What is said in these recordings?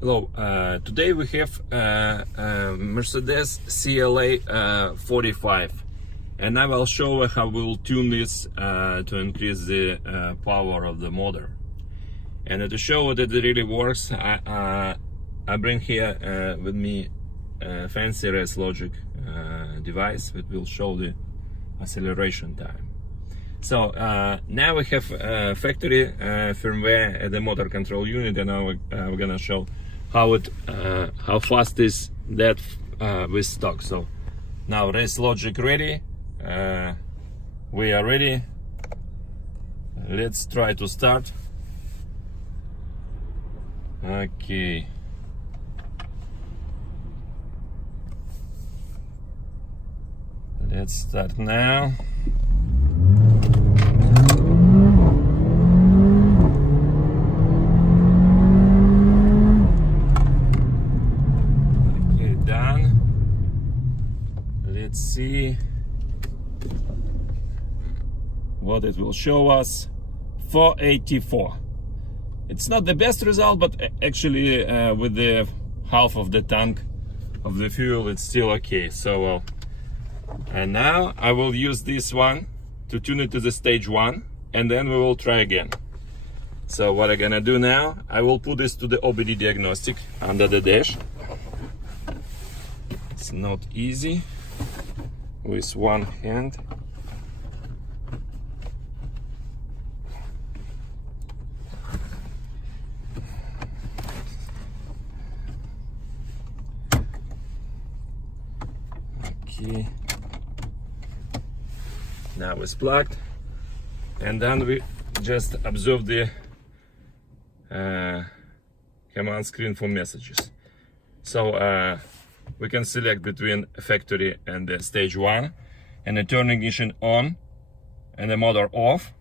Hello, today we have Mercedes CLA45 and I will show how we'll tune this to increase the power of the motor. And to show that it really works, I bring here with me a fancy RS Logic device that will show the acceleration time. So now we have factory firmware at the motor control unit, and now we're gonna show how fast is that with stock. So now RS Logic ready, we are ready. Let's try to start. Okay. Let's start now. Okay, done. Let's see what it will show us. 484. It's not the best result, but actually with the half of the tank of the fuel, it's still okay. So and now I will use this one to tune it to the stage 1, and then we will try again. So what I'm gonna do now, I will put this to the OBD diagnostic under the dash. It's not easy with one hand. Okay. Now it's plugged, and then we just observe the command screen for messages. So we can select between factory and the stage 1, and the turn ignition on and the motor off,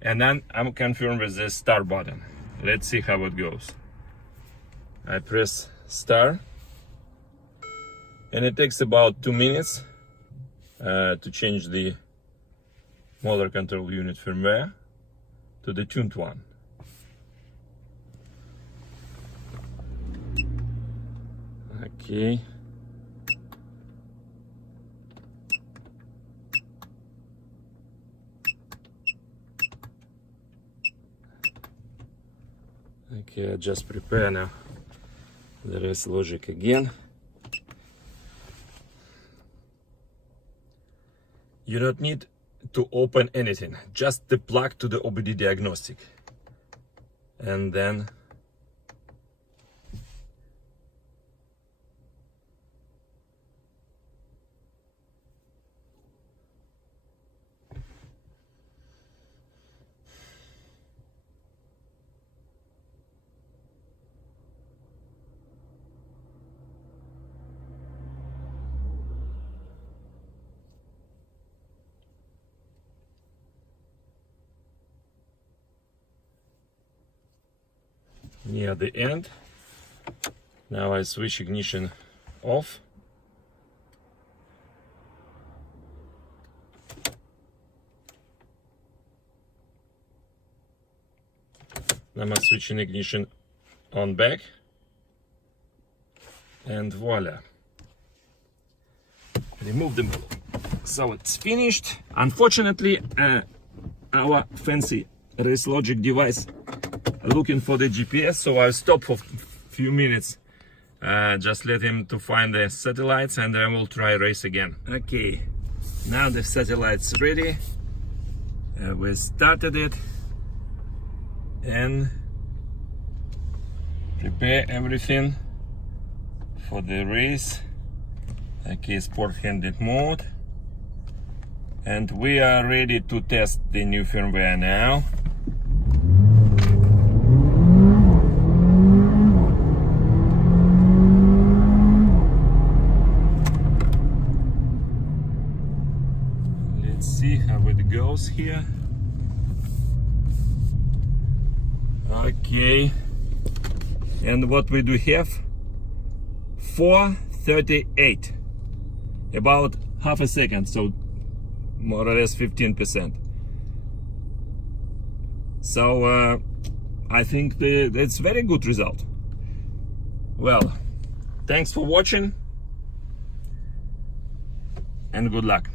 and then I'm confirmed with the start button. Let's see how it goes. I press start, and it takes about 2 minutes to change the motor control unit firmware to the tuned one. Okay. Okay, I just prepare now the RS Logic again. You don't need to open anything, just the plug to the OBD diagnostic, and then near the end. Now I switch ignition off. Now I'm switching ignition on back, and voila, remove the model. So it's finished. Unfortunately, our fancy RS Logic device looking for the GPS, so I'll stop for a few minutes, just let him to find the satellites, and then we'll try race again. Okay, now the satellite's ready. We started it and prepare everything for the race. Okay, sport-handed mode, and we are ready to test the new firmware now. See how it goes here. Okay, and what we do have, 438, about half a second, so more or less 15%. So I think that's very good result. Well, thanks for watching and good luck.